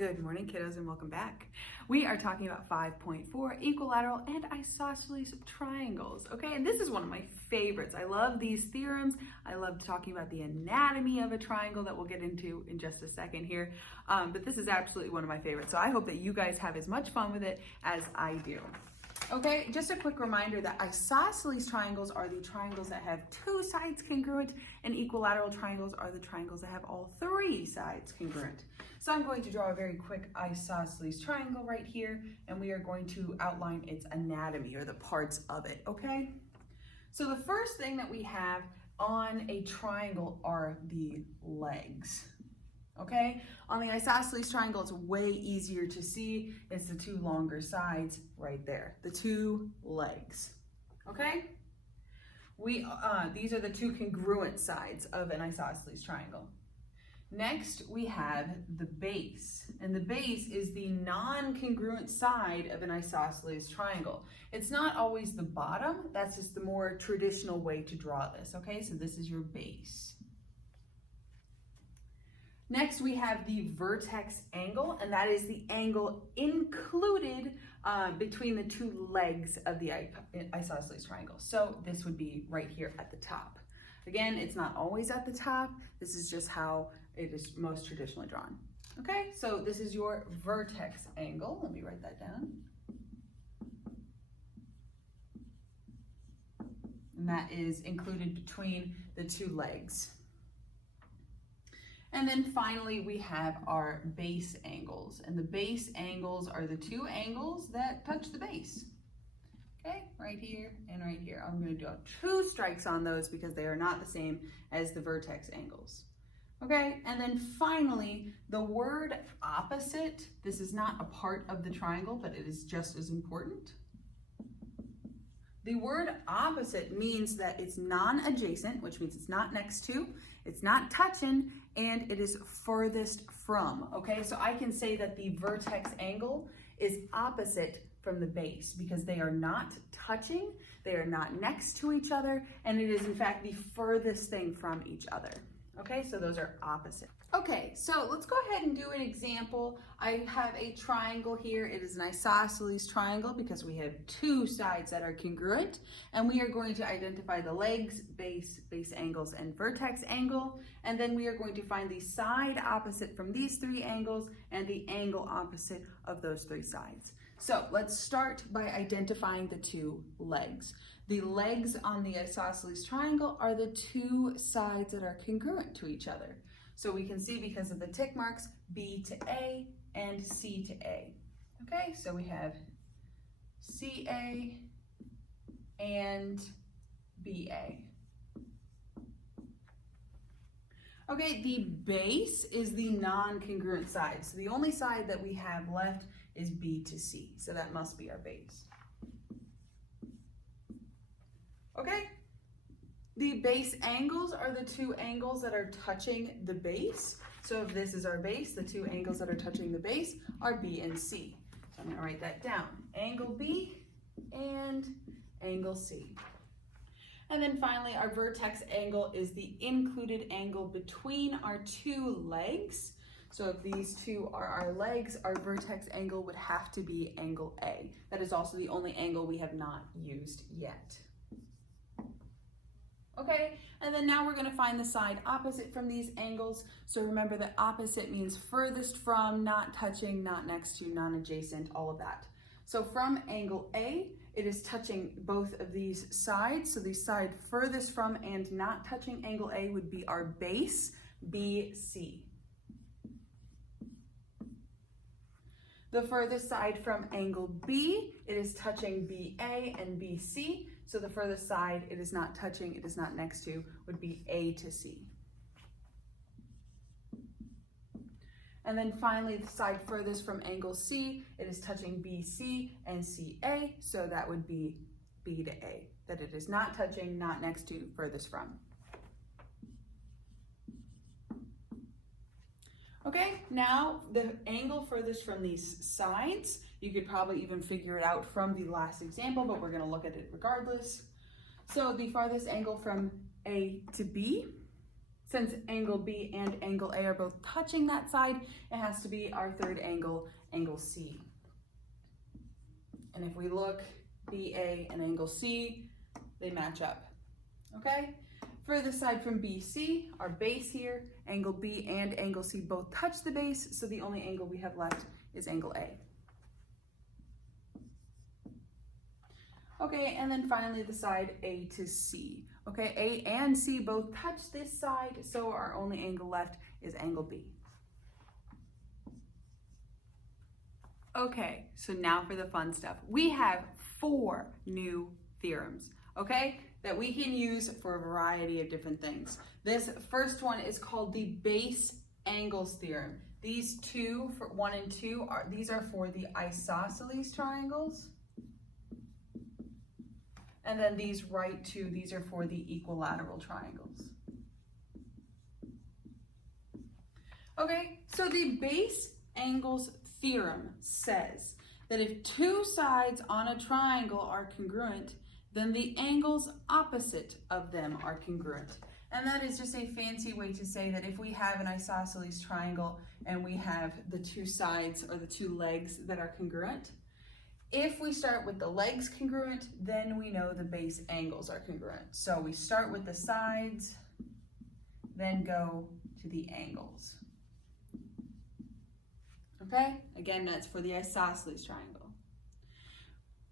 Good morning, kiddos, and welcome back. We are talking about 5.4 equilateral and isosceles triangles, okay? And this is one of my favorites. I love these theorems. I love talking about the anatomy of a triangle that we'll get into in just a second here. But this is absolutely one of my favorites. So I hope that you guys have as much fun with it as I do. Okay, just a quick reminder that isosceles triangles are the triangles that have two sides congruent, and equilateral triangles are the triangles that have all three sides congruent. So I'm going to draw a very quick isosceles triangle right here, and we are going to outline its anatomy, or the parts of it, okay? So the first thing that we have on a triangle are the legs. Okay, on the isosceles triangle, it's way easier to see. It's the two longer sides right there, the two legs. Okay, these are the two congruent sides of an isosceles triangle. Next, we have the base, and the base is the non-congruent side of an isosceles triangle. It's not always the bottom. That's just the more traditional way to draw this. Okay, so this is your base. Next, we have the vertex angle, and that is the angle included between the two legs of the isosceles triangle. So this would be right here at the top. Again, it's not always at the top. This is just how it is most traditionally drawn. Okay, so this is your vertex angle. Let me write that down. And that is included between the two legs. And then finally, we have our base angles. And the base angles are the two angles that touch the base. Okay, right here and right here. I'm going to do two strikes on those because they are not the same as the vertex angles. Okay, and then finally, the word opposite. This is not a part of the triangle, but it is just as important. The word opposite means that it's non-adjacent, which means it's not next to, it's not touching, and it is furthest from, okay? So I can say that the vertex angle is opposite from the base because they are not touching, they are not next to each other, and it is in fact the furthest thing from each other. Okay, so those are opposite. Okay, so let's go ahead and do an example. I have a triangle here. It is an isosceles triangle because we have two sides that are congruent, and we are going to identify the legs, base angles, and vertex angle, and then we are going to find the side opposite from these three angles and the angle opposite of those three sides. So let's start by identifying the two legs. The legs on the isosceles triangle are the two sides that are congruent to each other. So we can see because of the tick marks, B to A and C to A. Okay, so we have CA and BA. Okay, the base is the non-congruent side. So the only side that we have left is B to C. So that must be our base. Okay, the base angles are the two angles that are touching the base. So if this is our base, the two angles that are touching the base are B and C. So I'm going to write that down. Angle B and angle C. And then finally, our vertex angle is the included angle between our two legs. So if these two are our legs, our vertex angle would have to be angle A. That is also the only angle we have not used yet. Okay, and then now we're going to find the side opposite from these angles. So remember that opposite means furthest from, not touching, not next to, non-adjacent, all of that. So from angle A, it is touching both of these sides. So the side furthest from and not touching angle A would be our base, BC. The furthest side from angle B, it is touching BA and BC. So the furthest side it is not touching, it is not next to, would be A to C. And then finally, the side furthest from angle C, it is touching BC and CA. So that would be B to A, that it is not touching, not next to, furthest from. Okay, now the angle furthest from these sides, you could probably even figure it out from the last example, but we're going to look at it regardless. So the farthest angle from A to B, since angle B and angle A are both touching that side, it has to be our third angle, angle C. And if we look, BA and angle C, they match up, okay? Further side from BC, our base here, angle B and angle C both touch the base, so the only angle we have left is angle A. Okay, and then finally the side A to C. Okay, A and C both touch this side, so our only angle left is angle B. Okay, so now for the fun stuff. We have 4 new theorems, okay, that we can use for a variety of different things. This first one is called the base angles theorem. These two, for 1 and 2, these are for the isosceles triangles. And then these right 2, these are for the equilateral triangles. Okay, so the base angles theorem says that if 2 sides on a triangle are congruent, then the angles opposite of them are congruent. And that is just a fancy way to say that if we have an isosceles triangle and we have the 2 sides or the 2 legs that are congruent, if we start with the legs congruent, then we know the base angles are congruent. So we start with the sides, then go to the angles. Okay, again, that's for the isosceles triangle.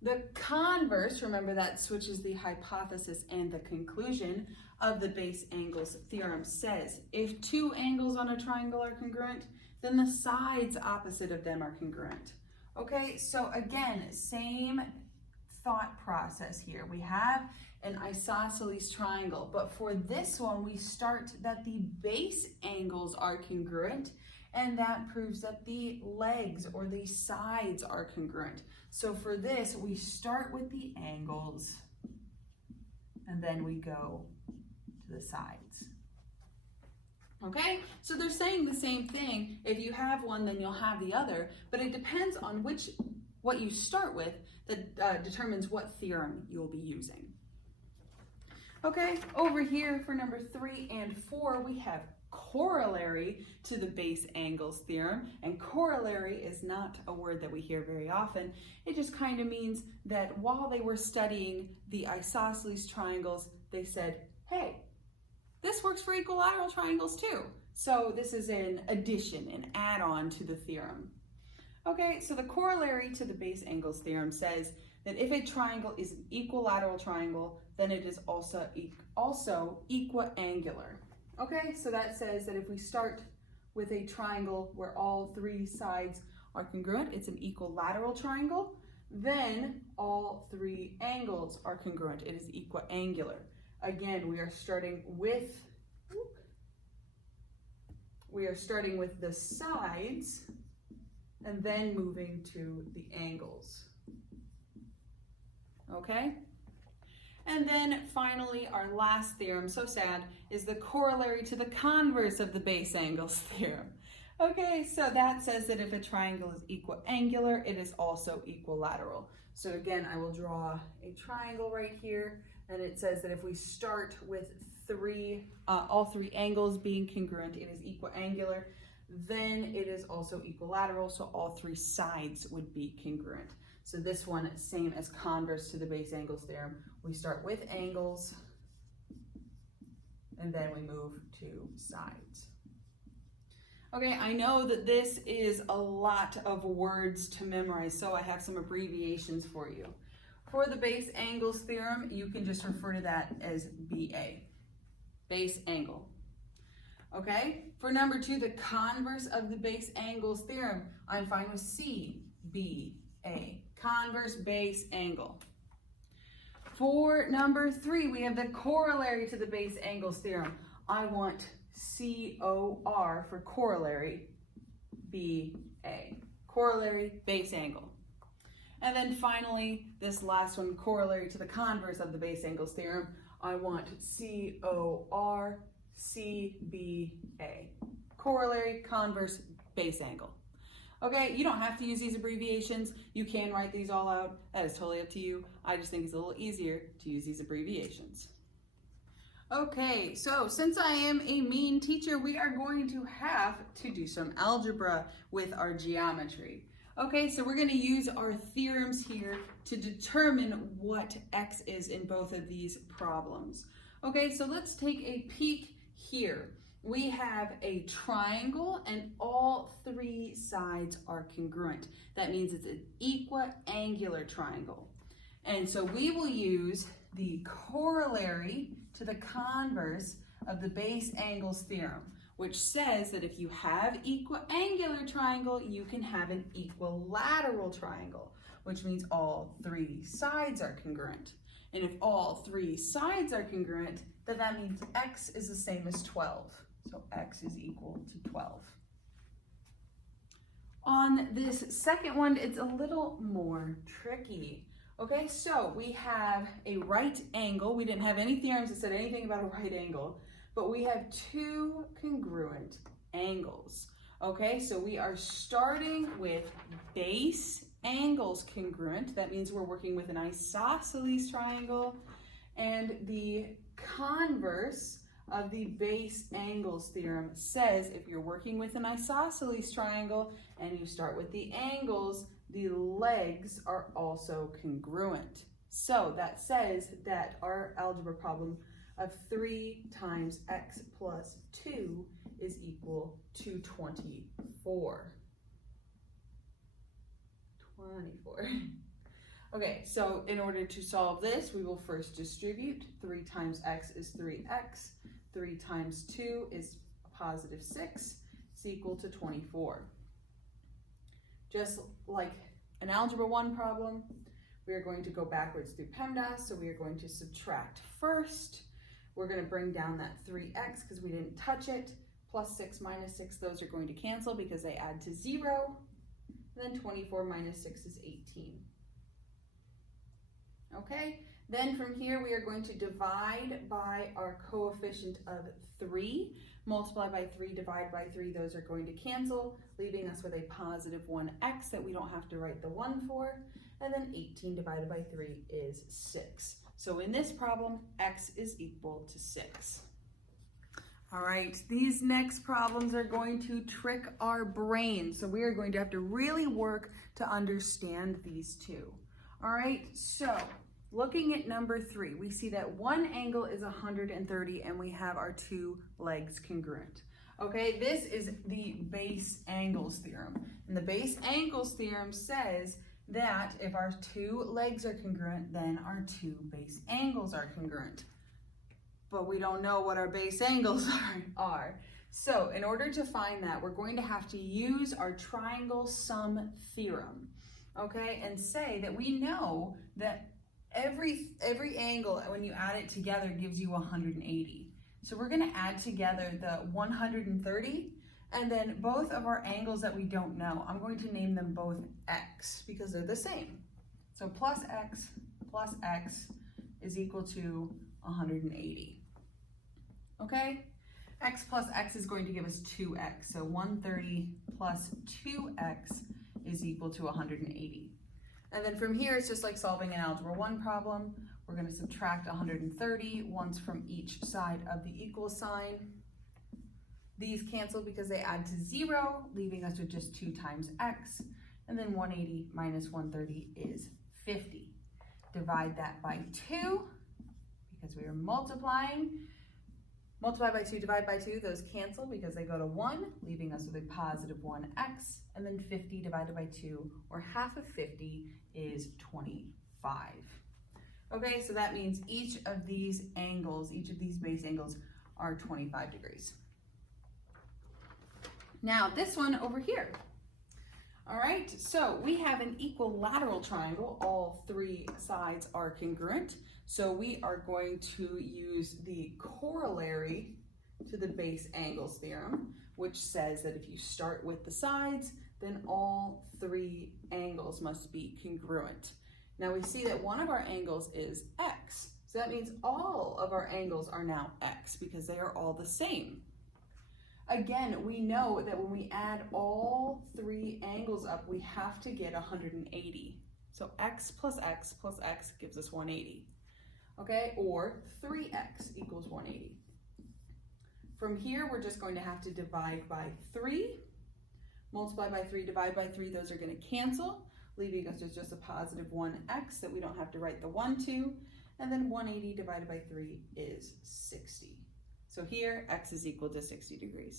The converse, remember that switches the hypothesis and the conclusion of the base angles theorem, says if 2 angles on a triangle are congruent, then the sides opposite of them are congruent. Okay, so again, same thought process here. We have an isosceles triangle, but for this one, we start that the base angles are congruent, and that proves that the legs or the sides are congruent. So for this, we start with the angles, and then we go to the sides. Okay, so they're saying the same thing. If you have one, then you'll have the other, but it depends on what you start with that determines what theorem you'll be using. Okay, over here for number 3 and 4, we have corollary to the base angles theorem, and corollary is not a word that we hear very often. It just kind of means that while they were studying the isosceles triangles, they said, hey, this works for equilateral triangles too. So this is an addition, an add-on to the theorem. Okay, so the corollary to the base angles theorem says that if a triangle is an equilateral triangle, then it is also equiangular. Okay, so that says that if we start with a triangle where all 3 sides are congruent, it's an equilateral triangle, then all 3 angles are congruent. It is equiangular. Again, we are starting with the sides and then moving to the angles. Okay? And then finally, our last theorem, so sad, is the corollary to the converse of the base angles theorem. Okay, so that says that if a triangle is equiangular, it is also equilateral. So again, I will draw a triangle right here, and it says that if we start with all 3 angles being congruent, it is equiangular, then it is also equilateral, so all 3 sides would be congruent. So this one, same as converse to the base angles theorem. We start with angles, and then we move to sides. Okay, I know that this is a lot of words to memorize, so I have some abbreviations for you. For the base angles theorem, you can just refer to that as BA, base angle. Okay, for number 2, the converse of the base angles theorem, I'm fine with CBA, converse base angle. For number 3, we have the corollary to the base angles theorem. I want COR for corollary, BA, corollary base angle. And then finally, this last one, corollary to the converse of the base angles theorem, I want COR, CBA, corollary, converse, base angle. Okay, you don't have to use these abbreviations. You can write these all out. That is totally up to you. I just think it's a little easier to use these abbreviations. Okay, so since I am a mean teacher, we are going to have to do some algebra with our geometry. Okay, so we're going to use our theorems here to determine what x is in both of these problems. Okay, so let's take a peek here. We have a triangle and all three sides are congruent. That means it's an equiangular triangle. And so we will use the corollary to the converse of the base angles theorem, which says that if you have equiangular triangle, you can have an equilateral triangle, which means all three sides are congruent. And if all three sides are congruent, then that means x is the same as 12. So x is equal to 12. On this second one, it's a little more tricky. Okay, so we have a right angle. We didn't have any theorems that said anything about a right angle, but we have two congruent angles. Okay, so we are starting with base angles congruent. That means we're working with an isosceles triangle, and the converse of the base angles theorem says if you're working with an isosceles triangle and you start with the angles, the legs are also congruent. So that says that our algebra problem of 3 times x plus 2 is equal to 24. 24. Okay, so in order to solve this, we will first distribute. 3 times x is 3x. 3 times 2 is a positive 6. It's equal to 24. Just like an Algebra 1 problem, we are going to go backwards through PEMDAS, so we are going to subtract first. We're going to bring down that 3x because we didn't touch it. Plus 6 minus 6, those are going to cancel because they add to 0. And then 24 minus 6 is 18. Okay, then from here we are going to divide by our coefficient of 3. Multiply by 3, divide by 3, those are going to cancel, leaving us with a positive 1x that we don't have to write the 1 for. And then 18 divided by 3 is 6. So in this problem, x is equal to 6. All right, these next problems are going to trick our brain. So we are going to have to really work to understand these two. All right, so looking at number 3, we see that one angle is 130 and we have our two legs congruent. Okay, this is the base angles theorem. And the base angles theorem says that if our two legs are congruent, then our two base angles are congruent. But we don't know what our base angles are. So in order to find that, we're going to have to use our triangle sum theorem, okay, and say that we know that every angle, when you add it together, gives you 180. So we're going to add together the 130, and then both of our angles that we don't know, I'm going to name them both x because they're the same. So plus x is equal to 180. Okay? X plus x is going to give us 2x. So 130 plus 2x is equal to 180. And then from here, it's just like solving an Algebra 1 problem. We're going to subtract 130 once from each side of the equal sign. These cancel because they add to 0, leaving us with just 2 times x. And then 180 minus 130 is 50. Divide that by 2 because we are multiplying. Multiply by 2, divide by 2, those cancel because they go to 1, leaving us with a positive 1x, and then 50 divided by 2, or half of 50, is 25. Okay, so that means each of these angles, each of these base angles, are 25 degrees. Now, this one over here. All right, so we have an equilateral triangle. All three sides are congruent. So we are going to use the corollary to the base angles theorem, which says that if you start with the sides, then all three angles must be congruent. Now we see that one of our angles is x. So that means all of our angles are now x because they are all the same. Again, we know that when we add all three angles up, we have to get 180. So x plus x plus x gives us 180. okay? Or 3x equals 180. From here, we're just going to have to divide by 3, multiply by 3, divide by 3, those are going to cancel, leaving us with just a positive 1x that we don't have to write the 1 to, and then 180 divided by 3 is 60. So here, x is equal to 60 degrees.